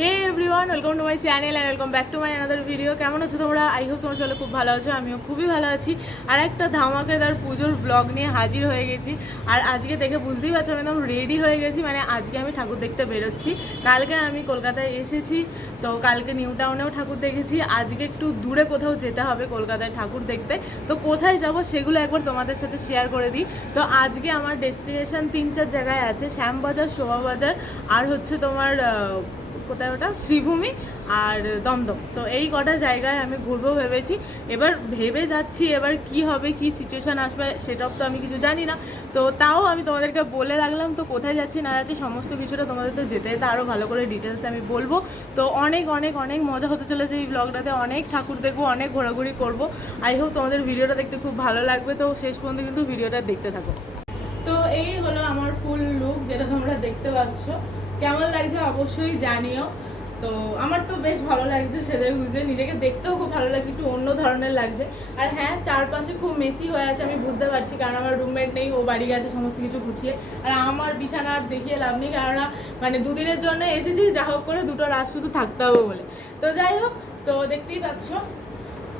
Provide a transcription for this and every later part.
Hey everyone, welcome to my channel and welcome back to my another video. কেমন আছো তোমরা? I hope তোমার সবাই খুব ভালো আছো। আমিও খুবই ভালো আছি। আর একটা ধামাকেদার পুজোর ব্লগ নিয়ে হাজির হয়ে গেছি। আর আজকে দেখে বুঝতেই পারছো আমি একদম রেডি হয়ে গেছি। মানে আজকে আমি ঠাকুর দেখতে বেরোচ্ছি। কালকে আমি কলকাতায় এসেছি, তো কালকে নিউ টাউনেও ঠাকুর দেখেছি। আজকে একটু দূরে কোথাও যেতে হবে কলকাতায় ঠাকুর দেখতে। তো কোথায় যাব সেগুলো একবার তোমাদের সাথে শেয়ার করে দিই। তো আজকে আমার ডেস্টিনেশন 3-4 জায়গায় আছে, শ্যামবাজার, শোভাবাজার, আর হচ্ছে তোমার কোথায় ওটা শ্রীভূমি আর দমদম। তো এই কটা জায়গায় আমি ঘুরবো ভেবেছি। এবার ভেবে যাচ্ছি এবার কি হবে, কি সিচুয়েশান আসবে সেটাও তো আমি কিছু জানি না। তো তাও আমি তোমাদেরকে বলে রাখলাম, তো কোথায় যাচ্ছি না যাচ্ছি সমস্ত কিছুটা তোমাদের তো যেতে যেতে আরও ভালো করে ডিটেলসে আমি বলবো। তো অনেক অনেক অনেক মজা হতে চলেছে এই ব্লগটাতে। অনেক ঠাকুর দেখবো, অনেক ঘোরাঘুরি করবো। আই হোপ তোমাদের ভিডিওটা দেখতে খুব ভালো লাগবে। তো শেষ পর্যন্ত কিন্তু ভিডিওটা দেখতে থাকো। তো এই হলো আমার ফুল লুক, যেটা তোমরা দেখতে পাচ্ছ। কেমন লাগছে অবশ্যই জানিও। তো আমার তো বেশ ভালো লাগছে সেজে গুজে, নিজেকে দেখতেও খুব ভালো লাগছে, একটু অন্য ধরনের লাগছে। আর হ্যাঁ, চারপাশে খুব মেসি হয়ে আছে আমি বুঝতে পারছি, কারণ আমার রুমমেট নেই, ও বাড়ি গেছে সমস্ত কিছু গুছিয়ে। আর আমার বিছানা আর দেখিয়ে লাভ নেই, কেননা মানে দুদিনের জন্য এসেছি, যা হোক করে দুটো রাত শুধু থাকতে হবে বলে। তো যাই হোক, তো দেখতেই পাচ্ছ।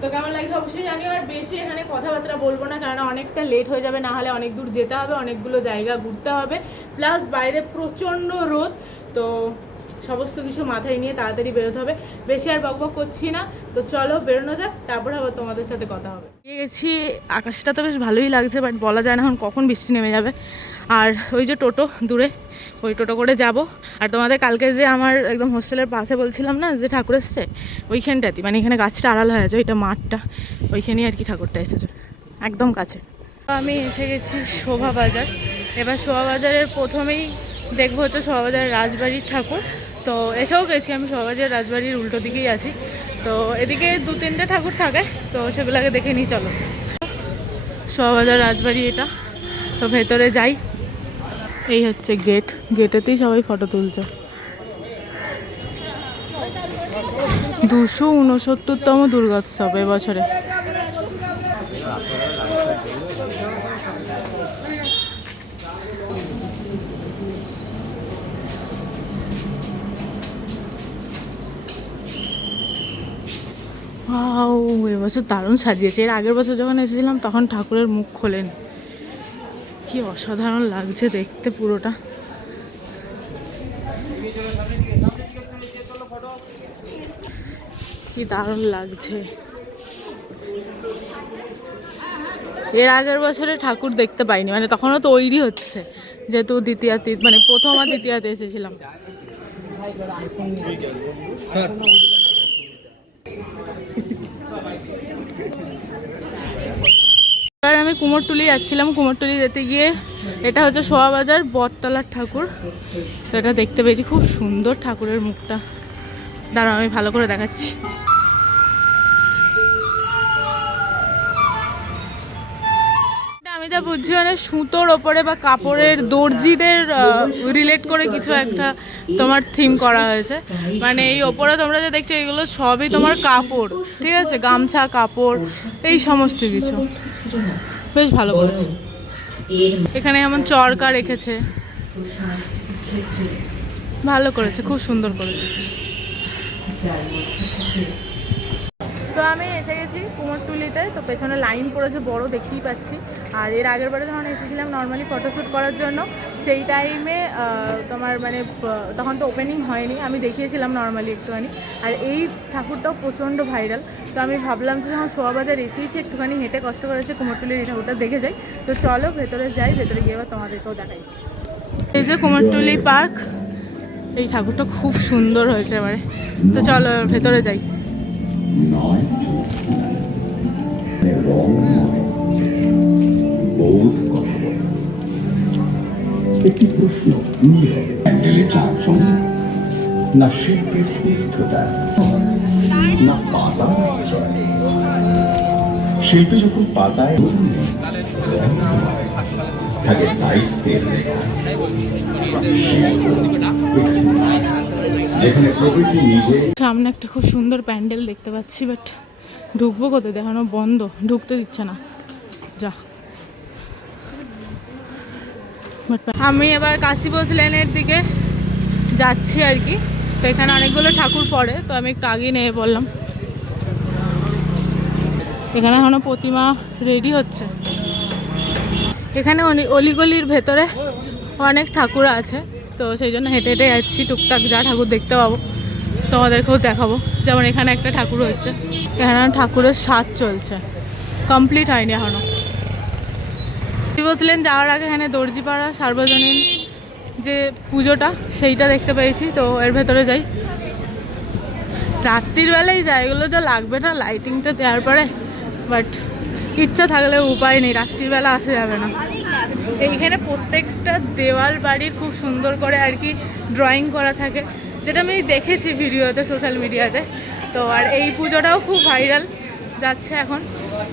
তো কেমন লাগছে অবশ্যই জানিও। আর বেশি এখানে কথাবার্তা বলবো না, কারণ অনেকটা লেট হয়ে যাবে, না হলে অনেক দূর যেতে হবে, অনেকগুলো জায়গা ঘুরতে হবে, প্লাস বাইরে প্রচণ্ড রোদ। তো সমস্ত কিছু মাথায় নিয়ে তাড়াতাড়ি বেরোতে হবে। বেশি আর বকবক করছি না, তো চলো বেরোনো যাক, তারপরে আবার তোমাদের সাথে কথা হবে। গেছি, আকাশটা তো বেশ ভালোই লাগছে, বাট বলা যায় না এখন কখন বৃষ্টি নেমে যাবে। আর ওই যে টোটো দূরে, ওই টোটো করে যাব। আর তোমাদের কালকে যে আমার একদম হোস্টেলের পাশে বলছিলাম না যে ঠাকুর এসছে, ওইখানটাতেই, মানে এখানে গাছটা আড়াল হয়ে আছে, ওইটা মাঠটা, ওইখানেই আর কি ঠাকুরটা এসেছে, একদম কাছে। আমি এসে গেছি শোভাবাজার। এবার শোভাবাজারের প্রথমেই দেখবো হচ্ছে শোভাবাজারের রাজবাড়ির ঠাকুর। তো এসেও গেছি আমি, শোভাবাজার রাজবাড়ির উল্টো দিকেই আছি। তো এদিকে 2-3টে ঠাকুর থাকে, তো সেগুলোকে দেখে নিই চলো। শোভাবাজার রাজবাড়ি এটা, তো ভেতরে যাই। এই হচ্ছে গেট, গেটেতেই সবাই ফটো তুলছে। 269তম দুর্গোৎসব এবছরে। এবছর দারুণ সাজিয়েছে। এর আগের বছর যখন এসেছিলাম তখন ঠাকুরের মুখ খোলেন। কি অসাধারণ লাগছে দেখতে পুরোটা। কি দারুণ লাগছে। এর আগের বছরে ঠাকুর দেখতে পাইনি, মানে তখনও তৈরি হচ্ছে, যেহেতু দ্বিতীয়াতে মানে প্রথম আর দ্বিতীয়াতে এসেছিলাম। এবার আমি কুমোরটুলি যাচ্ছিলাম, কুমোরটুলি যেতে গিয়ে এটা হচ্ছে শোভাবাজার বটতলার ঠাকুর। তো এটা দেখতে পেয়েছি, খুব সুন্দর ঠাকুরের মুখটা। দাঁড়াও আমি ভালো করে দেখাচ্ছি। আমি যা বুঝছি মানে সুতোর ওপরে বা কাপড়ের দর্জিদের রিলেট করে কিছু একটা তোমার থিম করা হয়েছে। মানে এই ওপরে তোমরা যে দেখছো এগুলো সবই তোমার কাপড়, ঠিক আছে, গামছা কাপড় এই সমস্ত কিছু। বেশ ভালো করেছে। এখানে এমন চরকা রেখেছে, ভালো করেছে, খুব সুন্দর করেছে। তো আমি এসে গেছি কুমোরটুলিতে। তো পেছনে লাইন পড়েছে বড়, দেখতেই পাচ্ছি। আর এর আগের বারে যখন এসেছিলাম নর্মালি ফটোশ্যুট করার জন্য, সেই টাইমে তোমার মানে তখন তো ওপেনিং হয়নি, আমি দেখিয়েছিলাম নর্মালি একটুখানি। আর এই ঠাকুরটাও প্রচণ্ড ভাইরাল। তো আমি ভাবলাম যে যখন শোভাবাজার এসেইছি একটুখানি হেঁটে কষ্ট করেছে কুমোরটুলির এই ঠাকুরটা দেখে যাই। তো চলো ভেতরে যাই, ভেতরে গিয়ে এবার তোমাদেরকেও দেখাই। এই যে কুমোরটুলি পার্ক, এই ঠাকুরটা খুব সুন্দর হয়েছে এবারে। তো চলো ভেতরে যাই। একটি প্রশ্ন না শিল্পের স্নিগ্ধতা, না পাতার আশ্রয়। শিল্পী যখন পাতায় থাকে দায়িত্বের, যেখানে প্রকৃতি নিজে। সামনে একটা খুব সুন্দর প্যান্ডেল দেখতে পাচ্ছি, বাট ঢুকবো কোথায়, দেখানো বন্ধ, ঢুকতে দিচ্ছে না। যা, আমি এবার কাশীবোস লেনের দিকে যাচ্ছি আর কি। তো এখানে অনেকগুলো ঠাকুর পড়ে, তো আমি একটু আগেই নিয়ে বললাম। এখানে এখনো প্রতিমা রেডি হচ্ছে। এখানে অলিগলির ভেতরে অনেক ঠাকুর আছে, তো সেই জন্য হেঁটে হেঁটে যাচ্ছি, টুকটাক যা ঠাকুর দেখতে পাবো তোমাদেরকেও দেখাবো। যেমন এখানে একটা ঠাকুর হচ্ছে, এখানে ঠাকুরের সাজ চলছে, কমপ্লিট হয়নি এখনো। বসলেন যাওয়ার আগে এখানে দর্জিপাড়া সার্বজনীন যে পুজোটা সেইটা দেখতে পেয়েছি, তো এর ভেতরে যাই। রাত্রির বেলায় যাই, এগুলো যা লাগবে না লাইটিংটা দেওয়ার পরে, বাট ইচ্ছা থাকলে উপায় নেই, রাত্রির বেলা আসা যাবে না। এইখানে প্রত্যেকটা দেওয়াল বাড়ির খুব সুন্দর করে আর কি ড্রয়িং করা থাকে, যেটা আমি দেখেছি ভিডিওতে, সোশ্যাল মিডিয়াতে। তো আর এই পুজোটাও খুব ভাইরাল যাচ্ছে এখন।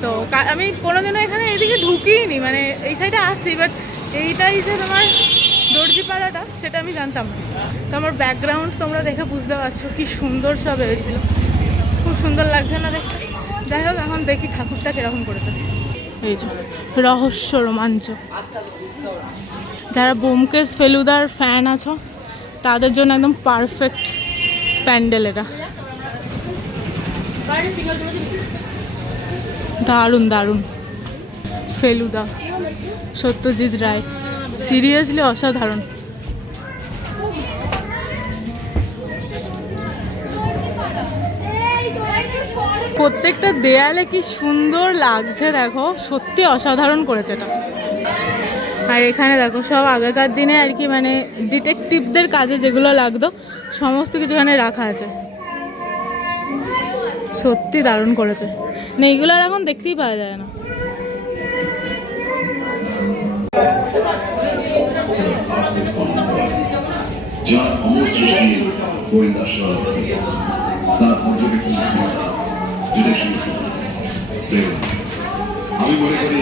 তো আমি কোনোদিনও এখানে এদিকে ঢুকিনি, মানে এই সাইডে আসছি, বাট এইটাই যে তোমার দর্জিপাড়াটা সেটা আমি জানতাম না। তো আমার ব্যাকগ্রাউন্ড তোমরা দেখে বুঝতে পারছো কি সুন্দর সব হয়েছিল, খুব সুন্দর লাগছে না দেখতে। যাই হোক, এখন দেখি ঠাকুরটা কীরকম করেছে। এই যে রহস্য রোমাঞ্চ, যারা ব্যোমকেশ ফেলুদার ফ্যান আছো তাদের জন্য একদম পারফেক্ট প্যান্ডেল এটা। দারুণ দারুণ, ফেলুদা, সত্যজিৎ রায়, সিরিয়াসলি অসাধারণ। প্রত্যেকটা দেয়ালে কি সুন্দর লাগছে দেখো, সত্যি অসাধারণ করেছে এটা। আর এখানে দেখো সব আগেকার দিনে আর কি, মানে ডিটেকটিভদের কাজে যেগুলো লাগতো সমস্ত কিছু এখানে রাখা আছে, সত্যি দারুণ করেছে। না এইগুলো আর এখন দেখতেই পাওয়া যায় না। আমি মনে করি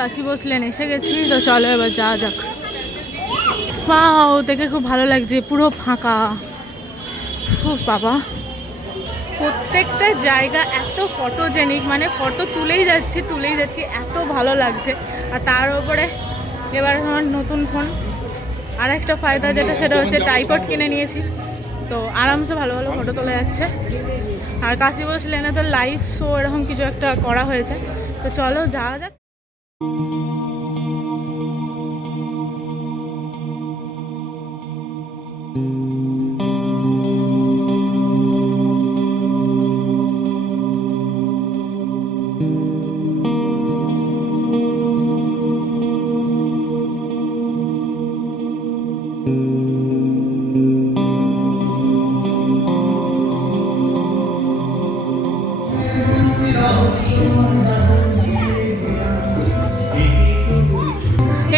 কাছি বসলেন এসে গেছি, তো চলো এবার যাওয়া যাক। ওয়াও, দেখে খুব ভালো লাগছে, পুরো ফাঁকা। বাবা, প্রত্যেকটা জায়গা এত ফটোজেনিক, মানে ফটো তুলেই যাচ্ছি, এত ভালো লাগছে। আর তার উপরে এবার আমার নতুন ফোন, আর একটা ফায়দা যেটা, সেটা হচ্ছে ট্রাইপড কিনে নিয়েছি, তো আরামসে ভালো ভালো ফটো তোলা যাচ্ছে। আর কাশি বসলেনে তো লাইভ শো এরকম কিছু একটা করা হয়েছে, তো চলো যাওয়া যাক।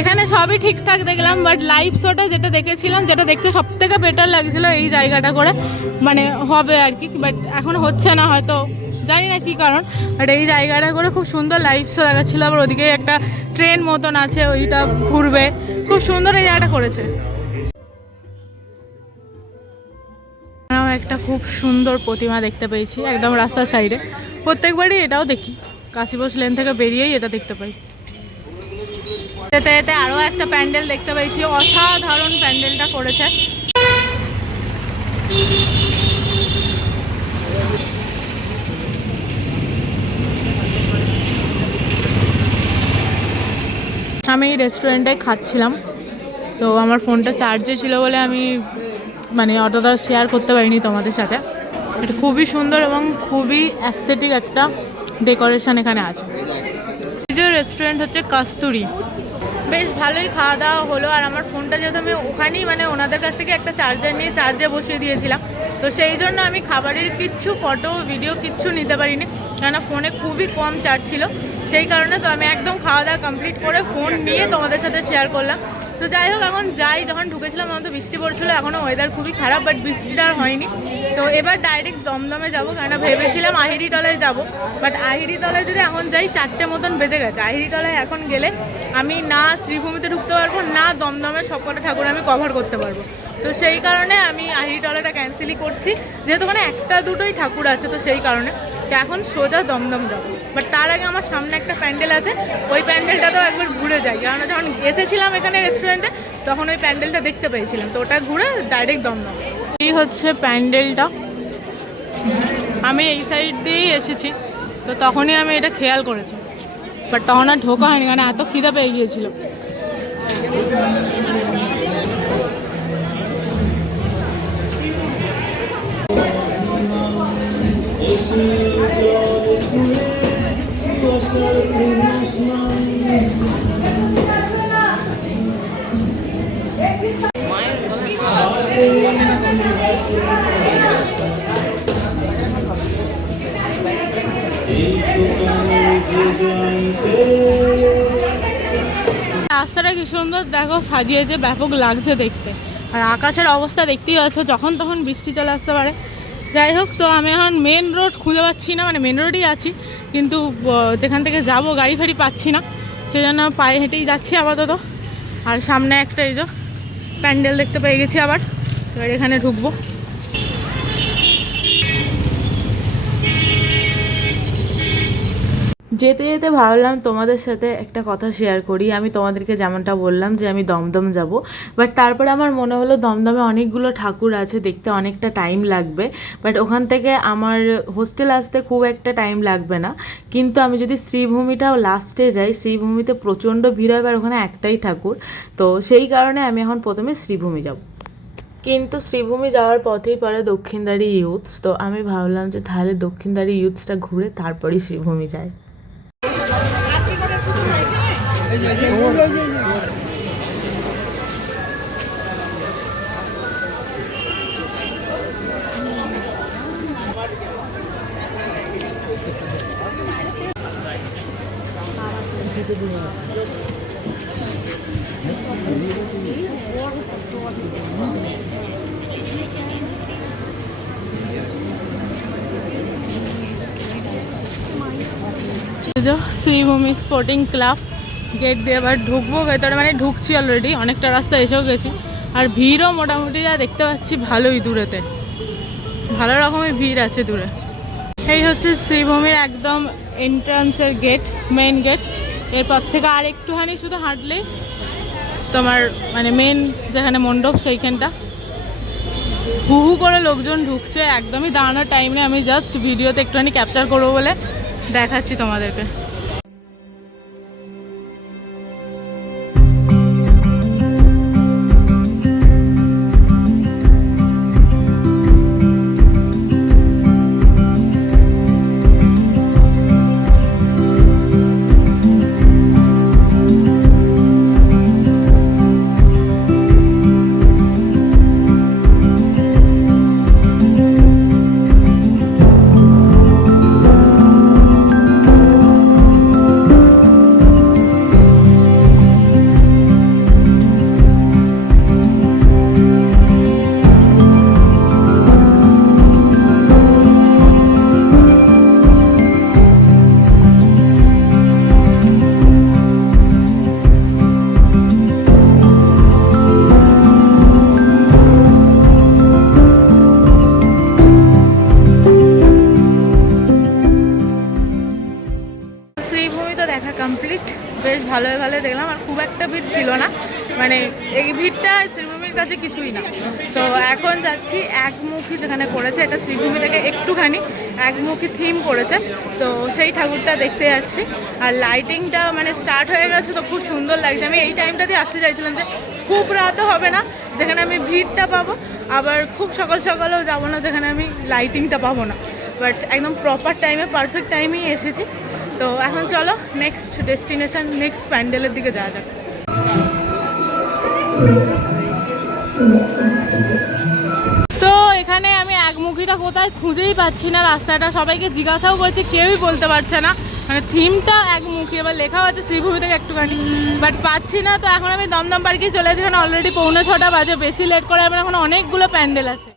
এখানে সবই ঠিকঠাক দেখলাম, বাট লাইভ শোটা যেটা দেখেছিলাম, যেটা দেখতে সব থেকে বেটার লাগছিল এই জায়গাটা করে, মানে হবে আর কি, বাট এখন হচ্ছে না, হয়তো জানি না কী কারণ। বাট এই জায়গাটা করে খুব সুন্দর লাইভ শো দেখাচ্ছিলো। আবার ওদিকে একটা ট্রেন মতন আছে, ওইটা ঘুরবে, খুব সুন্দর এই জায়গাটা করেছে। একটা খুব সুন্দর প্রতিমা দেখতে পেয়েছি একদম রাস্তার সাইডে, প্রত্যেকবারই এটাও দেখি, কাশীবোস লেন থেকে বেরিয়েই এটা দেখতে পাই। এতে এতে আরও একটা প্যান্ডেল দেখতে পেয়েছি, অসাধারণ প্যান্ডেলটা করেছে। আমি এই রেস্টুরেন্টে খাচ্ছিলাম, তো আমার ফোনটা চার্জে ছিল বলে আমি মানে অতটা শেয়ার করতে পারিনি তোমাদের সাথে। এটা খুবই সুন্দর এবং খুবই অ্যাস্থেটিক একটা ডেকোরেশন এখানে আছে। এই যে রেস্টুরেন্ট হচ্ছে কস্তুরি। বেশ ভালোই খাওয়া দাওয়া হলো। আর আমার ফোনটা যেহেতু আমি ওখানেই মানে ওনাদের কাছ থেকে একটা চার্জার নিয়ে চার্জে বসিয়ে দিয়েছিলাম, তো সেই জন্য আমি খাবারের কিচ্ছু ফটো ভিডিও কিচ্ছু নিতে পারিনি, কেননা ফোনে খুবই কম চার্জ ছিল। সেই কারণে তো আমি একদম খাওয়া দাওয়া কমপ্লিট করে ফোন নিয়ে তোমাদের সাথে শেয়ার করলাম। তো যাই হোক, এখন যাই, যখন ঢুকেছিলাম তখন তো বৃষ্টি পড়ছিলো, এখনও ওয়েদার খুবই খারাপ, বাট বৃষ্টিটা আর হয়নি। তো এবার ডাইরেক্ট দমদমে যাবো, কেননা ভেবেছিলাম আহিরিটলায় যাব, বাট আহিরিটলায় যদি এখন যাই 4টে মতন বেজে গেছে। আহিরিটলায় এখন গেলে আমি না শ্রীভূমিতে ঢুকতে পারবো, না দমদমের সবকটা ঠাকুর আমি কভার করতে পারবো। তো সেই কারণে আমি আহিরিটলাটা ক্যান্সেলই করছি, যেহেতু ওখানে একটা দুটোই ঠাকুর আছে। তো সেই কারণে এখন সোজা দমদম যাবো, বাট তার আগে আমার সামনে একটা প্যান্ডেল আছে, ওই প্যান্ডেলটাতেও একবার ঘুরে যাই, কারণ যখন এসেছিলাম এখানে রেস্টুরেন্টে তখন ওই প্যান্ডেলটা দেখতে পেয়েছিলাম, তো ওটা ঘুরে ডাইরেক্ট দমদম। এই হচ্ছে প্যান্ডেলটা, আমি এই সাইড দিয়েই এসেছি, তো তখনই আমি এটা খেয়াল করেছি, বাট তখন আর ঢোকা হয়নি, কারণ এত খিদে পেয়ে গিয়েছিল। রাস্তাটা কি সুন্দর দেখো, সাজিয়েছে, ব্যাপক লাগছে দেখতে। আর আকাশের অবস্থা দেখতেই পাচ্ছ, যখন তখন বৃষ্টি চলে আসতে পারে। যাই হোক, তো আমি এখন মেন রোড খুঁজে পাচ্ছি না, মানে মেন রোডেই আছি, কিন্তু যেখান থেকে যাব গাড়ি ফাড়ি পাচ্ছি না, সেজন্য পায়ে হেঁটেই যাচ্ছি আপাতত। আর সামনে একটা এই যে প্যান্ডেল দেখতে পেয়ে গেছি আবার, এবার এখানে ঢুকবো। যেতে যেতে ভাবলাম তোমাদের সাথে একটা কথা শেয়ার করি। আমি তোমাদেরকে যেমনটা বললাম যে আমি দমদম যাব, বাট তারপরে আমার মনে হলো দমদমে অনেকগুলো ঠাকুর আছে, দেখতে অনেকটা টাইম লাগবে, বাট ওখান থেকে আমার হোস্টেল আসতে খুব একটা টাইম লাগবে না। কিন্তু আমি যদি শ্রীভূমিটাও লাস্টে যাই, শ্রীভূমিতে প্রচণ্ড ভিড় হবে, আর ওখানে একটাই ঠাকুর, তো সেই কারণে আমি এখন প্রথমে শ্রীভূমি যাব। কিন্তু শ্রীভূমি যাওয়ার পথেই পড়ে দক্ষিণদ্বারী ইউথস, তো আমি ভাবলাম যে তাহলে দক্ষিণদ্বারী ইউথসটা ঘুরে তারপরেই শ্রীভূমি যায়। শ্রীভূমি স্পোর্টিং ক্লাব গেট দিয়ে এবার ঢুকবো ভেতরে, মানে ঢুকছি অলরেডি, অনেকটা রাস্তা এসেও গেছি। আর ভিড়ও মোটামুটি যা দেখতে পাচ্ছি ভালোই, দূরেতে ভালো রকমের ভিড় আছে দূরে। এই হচ্ছে শ্রীভূমির একদম এন্ট্রান্সের গেট, মেন গেট। এরপর থেকে আর একটুখানি শুধু হাঁটলেই তোমার মানে মেন যেখানে মণ্ডপ সেইখানটা। হু হু করে লোকজন ঢুকছে, একদমই দাঁড়ানোর টাইম নেই। আমি জাস্ট ভিডিওতে একটুখানি ক্যাপচার করবো বলে দেখাচ্ছি তোমাদেরকে। কমপ্লিট, বেশ ভালোই দেখলাম। আর খুব একটা ভিড় ছিল না, মানে এই ভিড়টা শ্রীভূমির কাছে কিছুই না। তো এখন যাচ্ছি একমুখী, যেখানে করেছে এটা শ্রীভূমি থেকে একটুখানি একমুখী থিম করেছে, তো সেই ঠাকুরটা দেখতে যাচ্ছি। আর লাইটিংটা মানে স্টার্ট হয়ে গেছে, তো খুব সুন্দর লাগছে। আমি এই টাইমটাতে আসতে চাইছিলাম যে খুব রাতও হবে না, যেখানে আমি ভিড়টা পাবো, আবার খুব সকাল সকালেও যাবো না যেখানে আমি লাইটিংটা পাবো না, বাট একদম প্রপার টাইমে পারফেক্ট টাইমেই এসেছি। তো এখন চলো নেক্সট ডেস্টিনেশন, নেক্সট প্যান্ডেলের দিকে যাওয়া যাক। তো এখানে আমি একমুখীটা কোথায় খুঁজেই পাচ্ছি না, রাস্তাটা সবাইকে জিজ্ঞাসাও করছি, কেউই বলতে পারছে না। মানে থিমটা একমুখী, এবার লেখাও আছে শ্রীভূমি থেকে একটুখানি, বাট পাচ্ছি না। তো এখন আমি দমদম পার্কে চলে যাচ্ছি, এখানে অলরেডি 6:45 বাজে, বেশি লেট করে আমার এখন অনেকগুলো প্যান্ডেল আছে।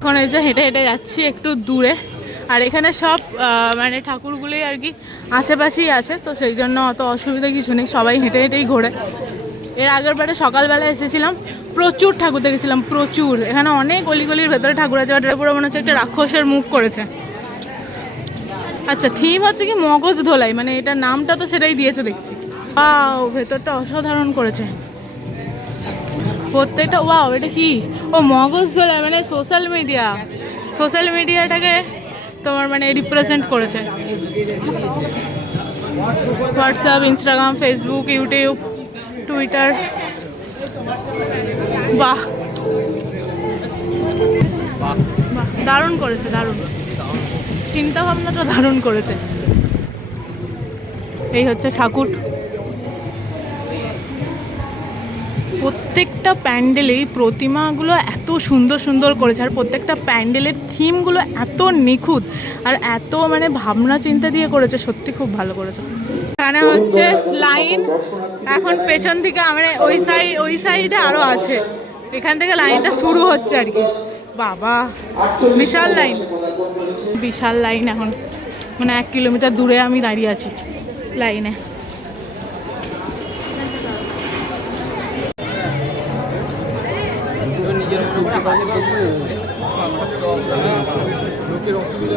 এখন এই যে হেঁটে হেঁটে যাচ্ছি একটু দূরে, আর এখানে সব মানে ঠাকুরগুলোই আর কি আশেপাশেই আছে, তো সেই জন্য অত অসুবিধা কিছু নেই, সবাই হেঁটে হেঁটেই ঘোরে। এর আগের বারে সকালবেলা এসেছিলাম, প্রচুর ঠাকুর দেখেছিলাম, প্রচুর। এখানে অনেক গলিগলির ভেতরে ঠাকুর আছে, বাট এর পুরো মনে হচ্ছে একটা রাক্ষসের মুখ করেছে। আচ্ছা, থিম হচ্ছে কি মগজ ধোলাই, মানে এটা নামটা তো সেটাই দিয়েছে দেখছি। ওয়াও, ভেতরটা অসাধারণ করেছে প্রত্যেকটা। ওয়াও, এটা কি? ও মগজ ধোলাই, মানে সোশ্যাল মিডিয়াটাকে তোমার মানে রিপ্রেজেন্ট করেছে। WhatsApp, Instagram, Facebook, YouTube, Twitter. বাহ বাহ, দারুণ করেছে, দারুণ চিন্তা ভাবনাটা দারুণ করেছে। এই হচ্ছে ঠাকুর। প্রত্যেকটা প্যান্ডেলেই প্রতিমাগুলো এত সুন্দর সুন্দর করেছে, আর প্রত্যেকটা প্যান্ডেলের থিমগুলো এত নিখুঁত আর এত মানে ভাবনা চিন্তা দিয়ে করেছে, সত্যি খুব ভালো করেছে। এখানে হচ্ছে লাইন, এখন পেছন থেকে আমরা ওই সাইডে আরও আছে, এখান থেকে লাইনটা শুরু হচ্ছে আর কি। বাবা, বিশাল লাইন এখন, মানে 1 কিলোমিটার দূরে আমি দাঁড়িয়ে আছি লাইনে। লোকের অসুবিধা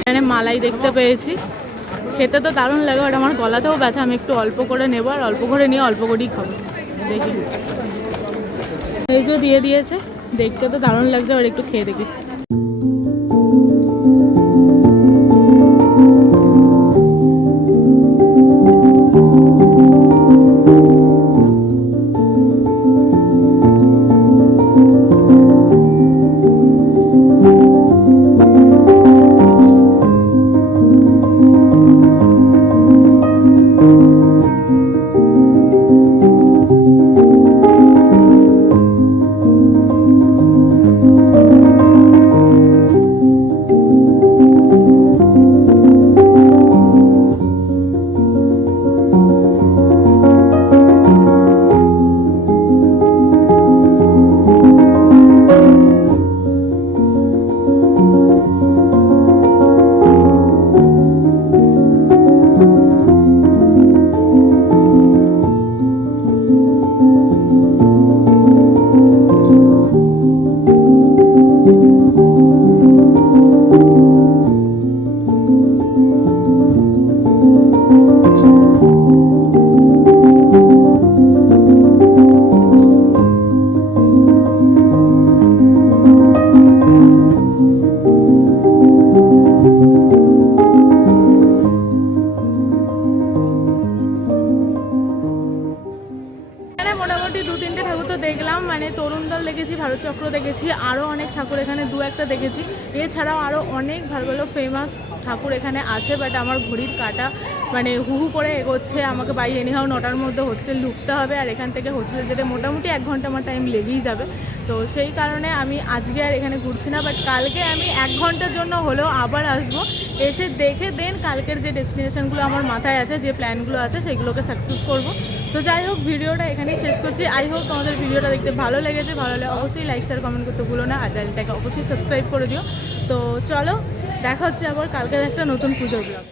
এখানে মালাই দেখতে পেয়েছি, খেতে তো দারুণ লাগে, বাট আমার গলাতেও ব্যথা, আমি একটু অল্প করে নেবো, আর অল্প করে নিয়ে অল্প করেই খাবো। দেখি, এই যে দিয়ে দিয়েছে, দেখতে তো দারুণ লাগছে, আর একটু খেয়ে দেখি। দেখেছি, ভারতচক্র দেখেছি, আরও অনেক ঠাকুর এখানে দু একটা দেখেছি। এছাড়াও আরও অনেক ভালো ভালো ফেমাস ঠাকুর এখানে আছে, বাট আমার ঘড়ির কাঁটা মানে হু হু করে এগোচ্ছে। আমাকে বাই এনিহাও 9টার মধ্যে হোস্টেল ঢুকতে হবে, আর এখান থেকে হোস্টেলে যেতে মোটামুটি 1 ঘন্টা আমার টাইম লেগেই যাবে। তো সেই কারণে আমি আজকে আর এখানে ঘুরছি না, বাট কালকে আমি 1 ঘন্টার জন্য হলেও আবার আসবো, এসে দেখে দেন কালকের যে ডেস্টিনেশনগুলো আমার মাথায় আছে, যে প্ল্যানগুলো আছে সেগুলোকে সাকসেস করব। তো যাই হোক, ভিডিওটা এখানেই শেষ করছি। আই হোপ তোমাদের ভিডিওটা দেখতে ভালো লেগেছে। ভালো লাগলে অবশ্যই লাইক শেয়ার কমেন্ট করতে ভুলো না, আর চ্যানেলটাকে অবশ্যই সাবস্ক্রাইব করে দিও। তো চলো, দেখা হচ্ছে আবার কালকের একটা নতুন পুজোর ব্লগ।